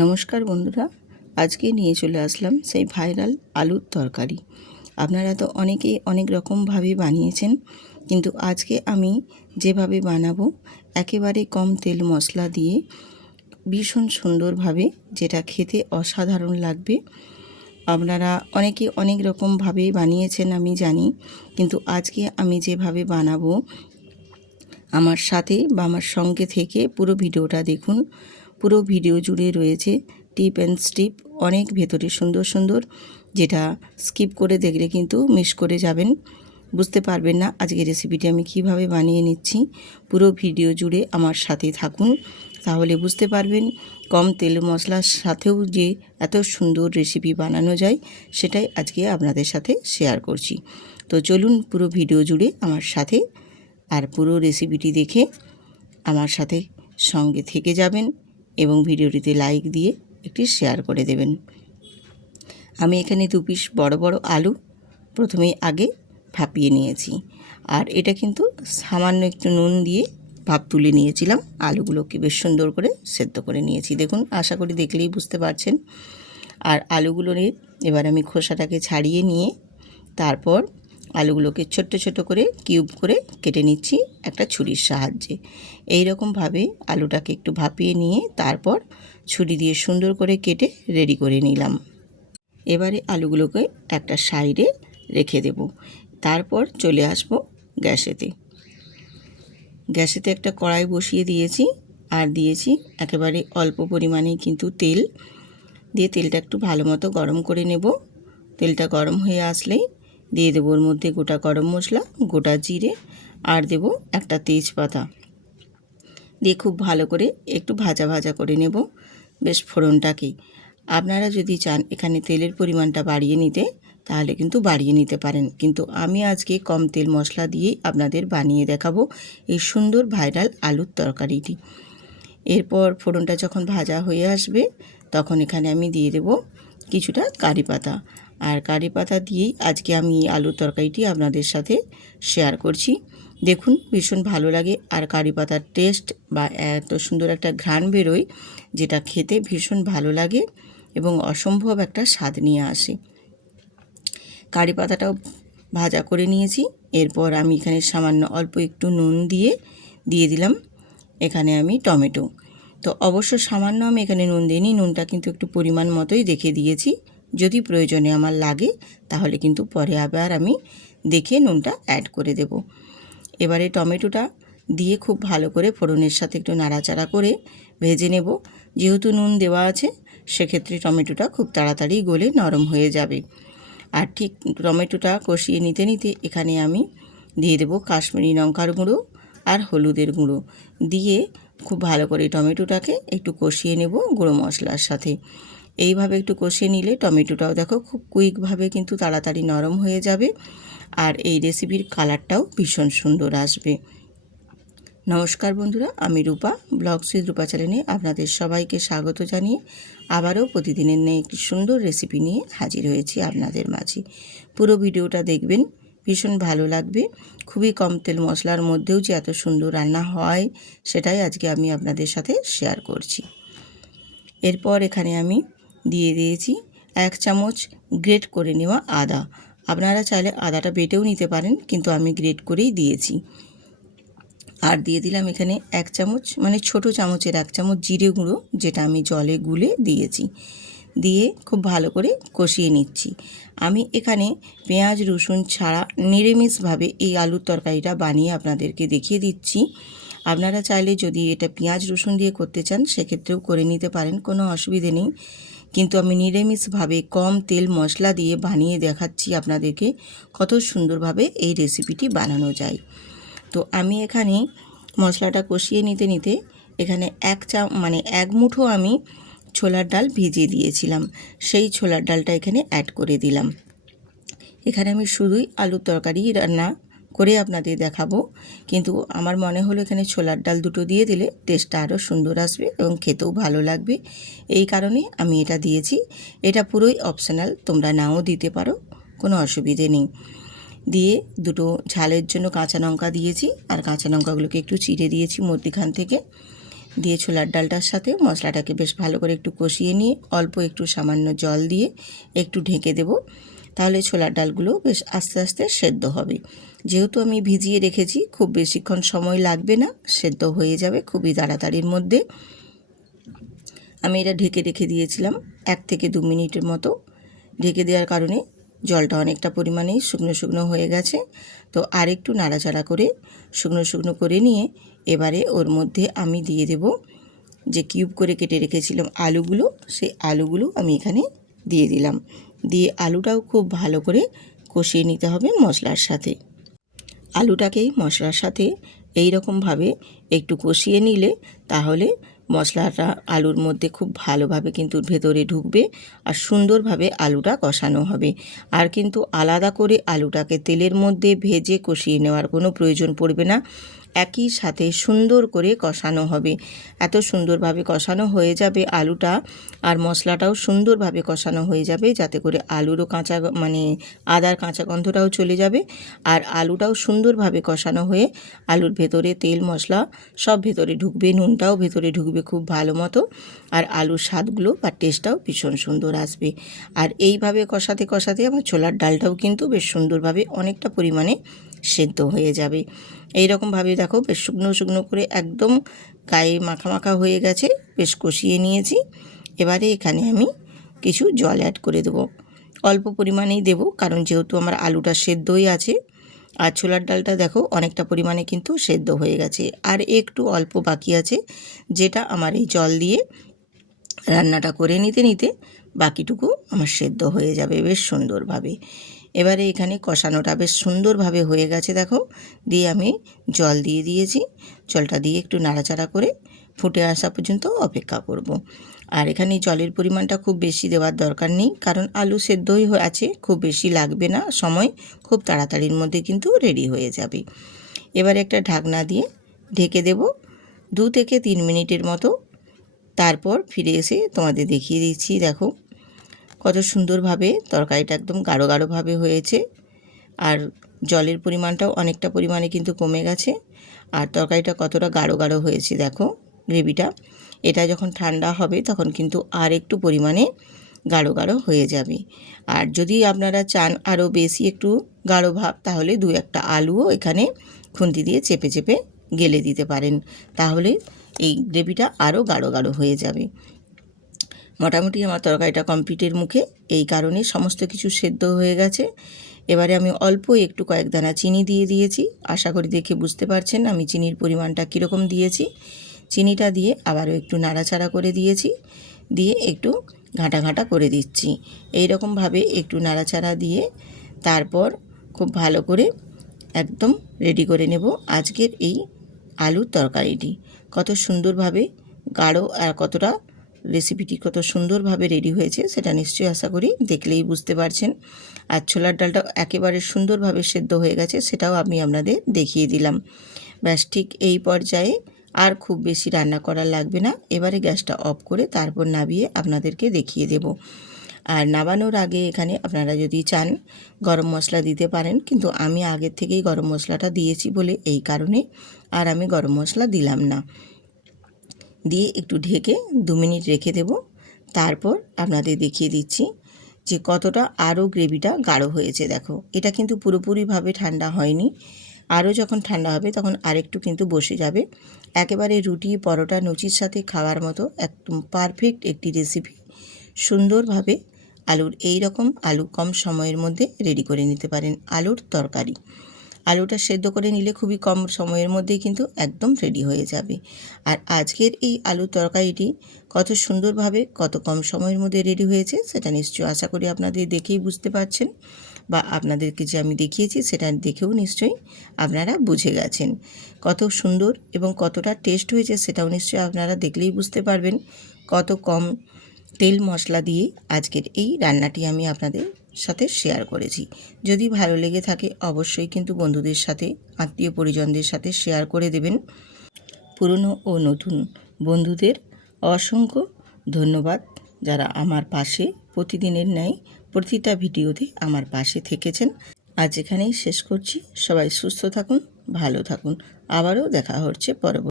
নমস্কার বন্ধুরা, আজকে নিয়ে চলে আসলাম সেই ভাইরাল আলুর তরকারি। আপনারা তো অনেকেই অনেক রকমভাবে বানিয়েছেন, কিন্তু আজকে আমি যেভাবে বানাবো একেবারে কম তেল মশলা দিয়ে ভীষণ সুন্দরভাবে, যেটা খেতে অসাধারণ লাগবে। আপনারা অনেকেই অনেক রকমভাবে বানিয়েছেন আমি জানি, কিন্তু আজকে আমি যেভাবে বানাবো আমার সাথে বা আমার সঙ্গে থেকে পুরো ভিডিওটা দেখুন। পুরো ভিডিও জুড়ে রয়েছে টিপ অ্যান্ড স্টিপ, অনেক ভেতরে সুন্দর সুন্দর, যেটা স্কিপ করে দেখলে কিন্তু মিস করে যাবেন, বুঝতে পারবেন না আজকের রেসিপিটি আমি কিভাবে বানিয়ে নিচ্ছি। পুরো ভিডিও জুড়ে আমার সাথে থাকুন, তাহলে বুঝতে পারবেন কম তেল মশলার সাথেও যে এত সুন্দর রেসিপি বানানো যায়, সেটাই আজকে আপনাদের সাথে শেয়ার করছি। তো চলুন পুরো ভিডিও জুড়ে আমার সাথে, আর পুরো রেসিপিটি দেখে আমার সাথে সঙ্গে থেকে যাবেন এবং ভিডিওটিতে লাইক দিয়ে একটি শেয়ার করে দেবেন। আমি এখানে 2 পিস বড় বড় আলু প্রথমেই আগে ভাপিয়ে নিয়েছি, আর এটা কিন্তু সামান্য একটু নুন দিয়ে ভাপ তুলে নিয়েছিলাম। আলুগুলোকে বেশ সুন্দর করে সেদ্ধ করে নিয়েছি, দেখুন, আশা করি দেখলেই বুঝতে পারছেন। আর আলুগুলোর এবার আমি খোসাটাকে ছাড়িয়ে নিয়ে তারপর আলুগুলোকে ছোট্ট ছোট করে কিউব করে কেটে নিচ্ছি একটা ছুরির সাহায্যে। এই রকমভাবে আলুটাকে একটু ভাপিয়ে নিয়ে তারপর ছুরি দিয়ে সুন্দর করে কেটে রেডি করে নিলাম। এবারে আলুগুলোকে একটা সাইডে রেখে দেব। তারপর চলে আসব গ্যাসেতে একটা কড়াই বসিয়ে দিয়েছি, আর দিয়েছি একেবারে অল্প পরিমাণেই কিন্তু তেল দিয়ে, তেলটা একটু ভালো মতো গরম করে নেব। তেলটা গরম হয়ে আসলেই দিয়ে দেবো ওর মধ্যে গোটা গরম মশলা, গোটা জিরে, আর দেব একটা তেজপাতা দিয়ে খুব ভালো করে একটু ভাজা ভাজা করে নেব বেশ ফোড়নটাকে। আপনারা যদি চান এখানে তেলের পরিমাণটা বাড়িয়ে নিতে, তাহলে কিন্তু বাড়িয়ে নিতে পারেন, কিন্তু আমি আজকে কম তেল মশলা দিয়েই আপনাদের বানিয়ে দেখাবো এই সুন্দর ভাইরাল আলুর তরকারিটি। এরপর ফোড়নটা যখন ভাজা হয়ে আসবে, তখন এখানে আমি দিয়ে দেব কিছুটা কারি পাতা, আর কারি পাতা দিয়েই আজকে আমি আলুর তরকারিটি আপনাদের সাথে শেয়ার করছি। দেখুন, ভীষণ ভালো লাগে, আর কারি পাতার টেস্ট বা এত সুন্দর একটা ঘ্রাণ বেরোয়, যেটা খেতে ভীষণ ভালো লাগে এবং অসম্ভব একটা স্বাদ নিয়ে আসে। কারি পাতাটাও ভাজা করে নিয়েছি। এরপর আমি এখানে সামান্য অল্প একটু নুন দিয়ে দিলাম এখানে আমি টমেটো। তো অবশ্য সামান্য আমি এখানে নুন দিইনি, নুনটা কিন্তু একটু পরিমাণ মতোই দেখে দিয়েছি। যদি প্রয়োজনে আমার লাগে তাহলে কিন্তু পরে আবার আমি দেখে নুনটা অ্যাড করে দেব। এবারে টমেটোটা দিয়ে খুব ভালো করে ফোড়নের সাথে একটু নাড়াচাড়া করে ভেজে নেব। যেহেতু নুন দেওয়া আছে, সেক্ষেত্রে টমেটোটা খুব তাড়াতাড়ি গলে নরম হয়ে যাবে। আর ঠিক টমেটোটা কষিয়ে নিতে নিতে এখানে আমি দিয়ে দেব কাশ্মীরি লঙ্কার গুঁড়ো আর হলুদের গুঁড়ো দিয়ে খুব ভালো করে টমেটোটাকে একটু কষিয়ে নেব গুঁড়ো মশলার সাথে। এইভাবে একটু কষিয়ে নিলে টমেটোটাও দেখো খুব কুইকভাবে কিন্তু তাড়াতাড়ি নরম হয়ে যাবে, আর এই রেসিপির কালারটাও ভীষণ সুন্দর আসবে। নমস্কার বন্ধুরা, আমি রূপা, ব্লগস উইথ রূপা চ্যানেলে আপনাদের সবাইকে স্বাগত জানিয়ে আবারও প্রতিদিনের নিয়ে একটি সুন্দর রেসিপি নিয়ে হাজির হয়েছি আপনাদের মাঝে। পুরো ভিডিওটা দেখবেন, ভীষণ ভালো লাগবে। খুবই কম তেল মশলার মধ্যেও যে এত সুন্দর রান্না হয়, সেটাই আজকে আমি আপনাদের সাথে শেয়ার করছি। এরপর এখানে আমি দিয়ে দিয়েছি 1 চামচ গ্রেট করে নেওয়া আদা। আপনারা চাইলে আদাটা বেটেও নিতে পারেন, কিন্তু আমি গ্রেট করেই দিয়েছি। আর দিয়ে দিলাম এখানে 1 চামচ, মানে ছোটো চামচের 1 চামচ জিরে গুঁড়ো, যেটা আমি জলে গুলে দিয়েছি। দিয়ে খুব ভালো করে কষিয়ে নিচ্ছি। আমি এখানে পেঁয়াজ রসুন ছাড়া নিরামিষভাবে এই আলুর তরকারিটা বানিয়ে আপনাদেরকে দেখিয়ে দিচ্ছি। আপনারা চাইলে যদি এটা পেঁয়াজ রসুন দিয়ে করতে চান, সেক্ষেত্রেও করে নিতে পারেন, কোনো অসুবিধে নেই। কিন্তু আমি নিরামিষভাবে কম তেল মশলা দিয়ে বানিয়ে দেখাচ্ছি আপনাদেরকে কত সুন্দরভাবে এই রেসিপিটি বানানো যায়। তো আমি এখানে মশলাটা কষিয়ে নিতে নিতে এখানে 1 মুঠো আমি ছোলার ডাল ভিজিয়ে দিয়েছিলাম, সেই ছোলার ডালটা এখানে অ্যাড করে দিলাম। এখানে আমি শুধুই আলুর তরকারি রান্না করে আপনাদের দেখাবো, কিন্তু আমার মনে হলো এখানে ছোলার ডাল দুটো দিয়ে দিলে টেস্টটা আরও সুন্দর আসবে এবং খেতেও ভালো লাগবে, এই কারণে আমি এটা দিয়েছি। এটা পুরোই অপশনাল, তোমরা নাও দিতে পারো, কোনো অসুবিধে নেই। দিয়ে দুটো ঝালের জন্য কাঁচা লঙ্কা দিয়েছি, আর কাঁচা লঙ্কাগুলোকে একটু চিড়ে দিয়েছি মধ্যিখান থেকে। দিয়ে ছোলার ডালটার সাথে মশলাটাকে বেশ ভালো করে একটু কষিয়ে নিয়ে অল্প একটু সামান্য জল দিয়ে একটু ঢেকে দেব। তাহলে ছোলার ডালগুলো বেশ আস্তে আস্তে সেদ্ধ হবে। যেহেতু আমি ভিজিয়ে রেখেছি, খুব বেশিক্ষণ সময় লাগবে না, সেদ্ধ হয়ে যাবে খুবই তাড়াতাড়ির মধ্যে। আমি এটা ঢেকে রেখে দিয়েছিলাম 1 থেকে 2 মিনিটের মতো। ঢেকে দেওয়ার কারণে জলটা অনেকটা পরিমাণেই শুকনো শুকনো হয়ে গেছে। তো আর একটু নাড়াচাড়া করে শুকনো শুকনো করে নিয়ে এবারে ওর মধ্যে আমি দিয়ে দেব যে কিউব করে কেটে রেখেছিলাম আলুগুলো, সেই আলুগুলো আমি এখানে দিয়ে দিলাম। দিয়ে আলুটাও খুব ভালো করে কষিয়ে নিতে হবে মশলার সাথে। আলুটাকে মশলার সাথে এই রকমভাবে একটু কষিয়ে নিলে তাহলে মশলাটা আলুর মধ্যে খুব ভালোভাবে কিন্তু ভেতরে ঢুকবে আর সুন্দরভাবে আলুটা কষানো হবে। আর কিন্তু আলাদা করে আলুটাকে তেলের মধ্যে ভেজে কষিয়ে নেওয়ার কোনো প্রয়োজন পড়বে না, একই সাথে সুন্দর করে কষানো হবে। এত সুন্দরভাবে কষানো হয়ে যাবে আলুটা, আর মশলাটাও সুন্দরভাবে কষানো হয়ে যাবে, যাতে করে আলুরও কাঁচা আদার কাঁচা গন্ধটাও চলে যাবে আর আলুটাও সুন্দরভাবে কষানো হয়ে আলুর ভেতরে তেল মশলা সব ভেতরে ঢুকবে, নুনটাও ভেতরে ঢুকবে খুব ভালো মতো, আর আলুর স্বাদগুলো বা টেস্টটাও ভীষণ সুন্দর আসবে। আর এইভাবে কষাতে কষাতে আমার ছোলার ডালটাও কিন্তু বেশ সুন্দরভাবে অনেকটা পরিমাণে সেদ্ধ হয়ে যাবে। এই রকমভাবে দেখো বেশ শুকনো শুকনো করে একদম গায়ে মাখা মাখা হয়ে গেছে, বেশ কষিয়ে নিয়েছি। এবারে এখানে আমি কিছু জল অ্যাড করে দেবো, অল্প পরিমাণেই দেব, কারণ যেহেতু আমার আলুটা সেদ্ধই আছে আর ছোলার ডালটা দেখো অনেকটা পরিমাণে কিন্তু সেদ্ধ হয়ে গেছে। আর একটু অল্প বাকি আছে, যেটা আমার এই জল দিয়ে রান্নাটা করে নিতে নিতে বাকিটুকু আমার সেদ্ধ হয়ে যাবে বেশ সুন্দরভাবে। এবারে এখানে কষানোটা বেশ সুন্দরভাবে হয়ে গেছে দেখো, দিয়ে আমি জল দিয়ে দিয়েছি। জলটা দিয়ে একটু নাড়াচাড়া করে ফুটে আসা পর্যন্ত অপেক্ষা করব। আর এখানে জলের পরিমাণটা খুব বেশি দেওয়ার দরকার নেই, কারণ আলু সেদ্ধই আছে, খুব বেশি লাগবে না সময়, খুব তাড়াতাড়ির মধ্যে কিন্তু রেডি হয়ে যাবে। এবারে একটা ঢাকনা দিয়ে ঢেকে দেব 2 থেকে 3 মিনিটের মতো। তারপর ফিরে এসে তোমাদের দেখিয়ে দিচ্ছি, দেখো কত সুন্দরভাবে তরকারিটা একদম গাঢ় গাঢ়ভাবে হয়েছে আর জলের পরিমাণটাও অনেকটা পরিমাণে কিন্তু কমে গেছে। আর তরকারিটা কতটা গাঢ় গাঢ় হয়েছে দেখো গ্রেভিটা। এটা যখন ঠান্ডা হবে তখন কিন্তু আর একটু পরিমাণে গাঢ় গাঢ় হয়ে যাবে। আর যদি আপনারা চান আরও বেশি একটু গাঢ় ভাব, তাহলে 2-1টা আলুও এখানে খুন্তি দিয়ে চেপে চেপে গেলে দিতে পারেন, তাহলে এই গ্রেভিটা আরও গাঢ় গাঢ় হয়ে যাবে। মোটামুটি আমার তরকারিটা কমপ্লিটের মুখে, এই কারণে সমস্ত কিছু সেদ্ধ হয়ে গেছে। এবারে আমি অল্প একটু কয়েক দানা চিনি দিয়ে দিয়েছি। আশা করি দেখে বুঝতে পারছেন আমি চিনির পরিমাণটা কীরকম দিয়েছি। চিনিটা দিয়ে আবারও একটু নাড়াচাড়া করে দিয়েছি, দিয়ে একটু ঘাঁটা ঘাঁটা করে দিচ্ছি। এই রকমভাবে একটু নাড়াচাড়া দিয়ে তারপর খুব ভালো করে একদম রেডি করে নেব আজকের এই আলুর তরকারিটি। কত সুন্দরভাবে গাঢ় আর কতটা রেসিপিটি কত সুন্দরভাবে রেডি হয়েছে সেটা নিশ্চয়ই আশা করি দেখলেই বুঝতে পারছেন। আর ছোলার ডালটা একেবারে সুন্দরভাবে সেদ্ধ হয়ে গেছে, সেটাও আমি আপনাদের দেখিয়ে দিলাম। ব্যাস ঠিক এই পর্যায়ে আর খুব বেশি রান্না করা লাগবে না। এবারে গ্যাসটা অফ করে তারপর নামিয়ে আপনাদেরকে দেখিয়ে দেব। আর নামানোর আগে এখানে আপনারা যদি চান গরম মশলা দিতে পারেন, কিন্তু আমি আগের থেকেই গরম মশলাটা দিয়েছি বলে এই কারণে আর আমি গরম মশলা দিলাম না। দিয়ে একটু ঢেকে 2 মিনিট রেখে দেব। তারপর আপনাদের দেখিয়ে দিচ্ছি যে কতটা আরও গ্রেভিটা গাঢ় হয়েছে। দেখো এটা কিন্তু পুরোপুরিভাবে ঠান্ডা হয়নি, আরও যখন ঠান্ডা হবে তখন আরেকটু কিন্তু বসে যাবে। একেবারে রুটি পরোটা লুচির সাথে খাওয়ার মতো একদম পারফেক্ট একটি রেসিপি। সুন্দরভাবে আলুর এই রকম আলু কম সময়ের মধ্যে রেডি করে নিতে পারেন আলুর তরকারি। আলুটা সেদ্ধ করে নিলে খুবই কম সময়ের মধ্যেই কিন্তু একদম রেডি হয়ে যাবে। আর আজকের এই আলুর তরকারিটি কত সুন্দরভাবে কত কম সময়ের মধ্যে রেডি হয়েছে সেটা নিশ্চয়ই আশা করি আপনাদের দেখেই বুঝতে পারছেন, বা আপনাদেরকে যে আমি দেখিয়েছি সেটা দেখেও নিশ্চয়ই আপনারা বুঝে গেছেন। কত সুন্দর এবং কতটা টেস্ট হয়েছে সেটাও নিশ্চয়ই আপনারা দেখলেই বুঝতে পারবেন। কত কম তেল মশলা দিয়ে আজকের এই রান্নাটি আমি আপনাদের সাথে শেয়ার করেছি। যদি ভালো লেগে থাকে অবশ্যই কিন্তু বন্ধুদের সাথে আত্মীয় পরিজনদের সাথে শেয়ার করে দেবেন। পুরনো ও নতুন বন্ধুদের অসংখ্য ধন্যবাদ, যারা আমার পাশে প্রতিদিনের ন্যায় প্রতিটা ভিডিওতে আমার পাশে থেকেছেন। আজ এখানেই শেষ করছি। সবাই সুস্থ থাকুন, ভালো থাকুন। আবারও দেখা হচ্ছে পরবর্তী